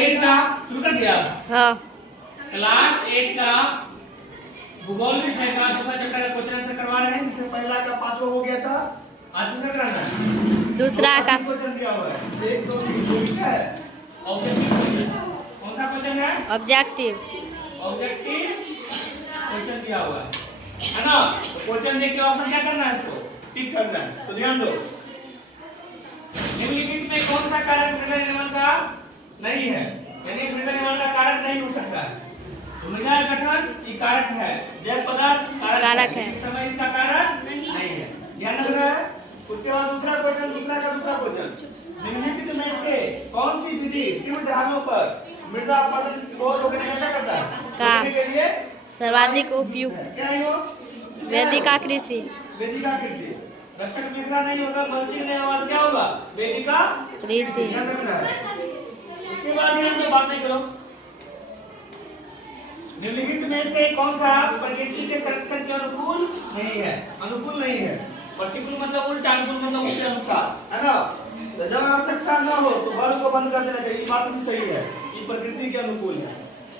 8 का शुरू कर दिया। हाँ। क्लास 8 का भूगोल विषय का दूसरा चैप्टर का क्वेश्चन आंसर करवा रहे हैं, जिसमें पहला का 5 हो गया था। आज कितना कराना है? दूसरा का क्वेश्चन दिया हुआ है 1 2 3 ठीक है। ऑब्जेक्टिव कौन सा क्वेश्चन है? ऑब्जेक्टिव क्वेश्चन दिया हुआ है ना। तो क्वेश्चन देख के ऑप्शन क्या करना है, इसको टिक करना है। तो ध्यान दो, निम्नलिखित में कौन सा कारक मृदा निर्माण का नहीं है, यानी मृदा निर्माण का कारक नहीं हो सकता है। तो मृदा गठन ये कारक है, जैव पदार्थ कारक है, इस समय इसका कारक नहीं है। ध्यान रखना है। उसके बाद दूसरा क्वेश्चन, दूसरा क्वेश्चन, निम्नलिखित में से कौन सी विधि तीव्र ढालों पर मृदा अपरदन को रोकने का क्या करता है? रोकने के लिए सर्वाधिक उपयुक्त क्या है वो? वेदिका कृषि। वेदिका कृषि। रक्षक मेखला नहीं होगा, मल्चिंग नहीं होगा, क्या होगा? वेदिका कृषि। उसके बाद ये हम बात नहीं करो। निम्नलिखित में से कौन सा प्रकृति के संरक्षण के अनुकूल नहीं है? अनुकूल नहीं है। प्रतिकूल मतलब उल्टा, अनुकूल मतलब उसके अनुसार, है ना। तो जब आवश्यकता न हो तो बल्ब को बंद कर देना चाहिए, ये बात भी सही है, ये प्रकृति के अनुकूल है।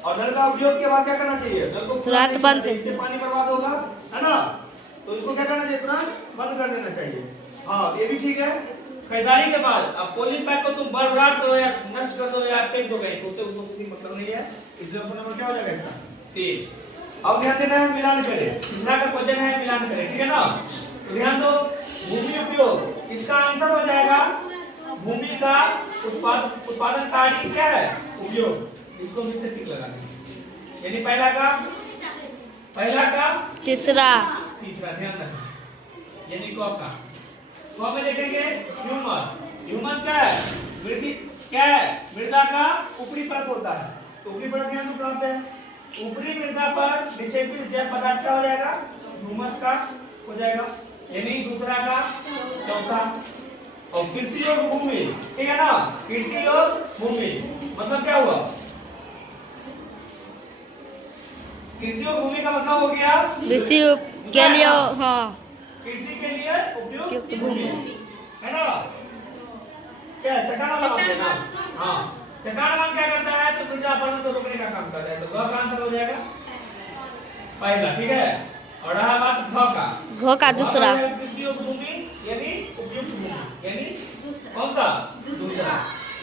और नल का उपयोग के बाद क्या करना चाहिए? नल को तुरंत बंद, इससे पानी बर्बाद होगा, है ना। तो इसको क्या करना चाहिए? तुरंत बंद कर देना चाहिए। हाँ, ये भी ठीक है। खरीदारी के बाद अब पॉलीथीन बैग को तुम बर्बाद करो या नष्ट कर दो या फेंक दो कहीं, तो उसको किसी मतलब नहीं है। इसलिए ऑप्शन नंबर क्या हो जाएगा इसका? 3। अब ध्यान देना है, मिलान करें। तीसरा का क्वेश्चन है मिलान करें, ठीक है ना। तो ध्यान दो, भूमि उपयोग, इसका आंसर हो जाएगा भूमि का उत्पादनकारी क्या है? उपयोग। इसको भी से टिक लगाना, यानी पहला का तीसरा ध्यान रखना, यानी को में देखेंगे ह्यूमस क्या है? मृदा का ऊपरी परत होता है। तो ऊपरी परत ध्यान दो कहां पे है? ऊपरी मृदा पर निक्षेपित जैव पदार्थ क्या हो जाएगा? ह्यूमस का हो जाएगा, यानी दूसरा का चौथा। और कृषि योग्य भूमि, ठीक है ना। कृषि योग्य भूमि मतलब क्या हुआ? कृषि योग्य भूमि का मतलब हो गया कृषि के लिए, हाँ, कृषि के लिए उपयुक्त भूमि, है ना। क्या चट्टान देना? हाँ, चट्टान क्या करता है? तो मृदा अपरदन को रोकने का काम करता है। तो घ का आंसर हो जाएगा पहला, ठीक है। और रहा बात घ का दूसरा, कृषि योग्य भूमि यानी उपयुक्त भूमि, यानी कौन सा? दूसरा।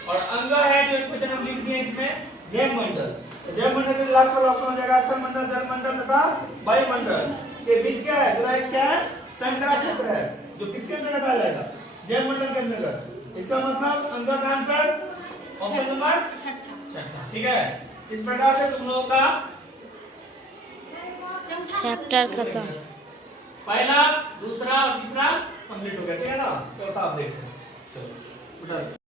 और अंग है जो एक क्वेश्चन हम लिख दिए इसमें, जैव मंडल। जैव मंडल के लास्ट वाला ऑप्शन हो जाएगा स्थल मंडल, जल मंडल तथा वायुमंडल। के बीच क्या है? पूरा एक क्या है? संकरा क्षेत्र है, जो किसके अंतर्गत आ जाएगा? जैव मंडल के अंतर्गत। इसका मतलब अंग का आंसर ऑप्शन नंबर छठा, ठीक है। इस प्रकार से तुम लोगों का चैप्टर खत्म। पहला, दूसरा और तीसरा कंप्लीट हो गया, ठीक है ना। चौथा अपडेट है, चलो।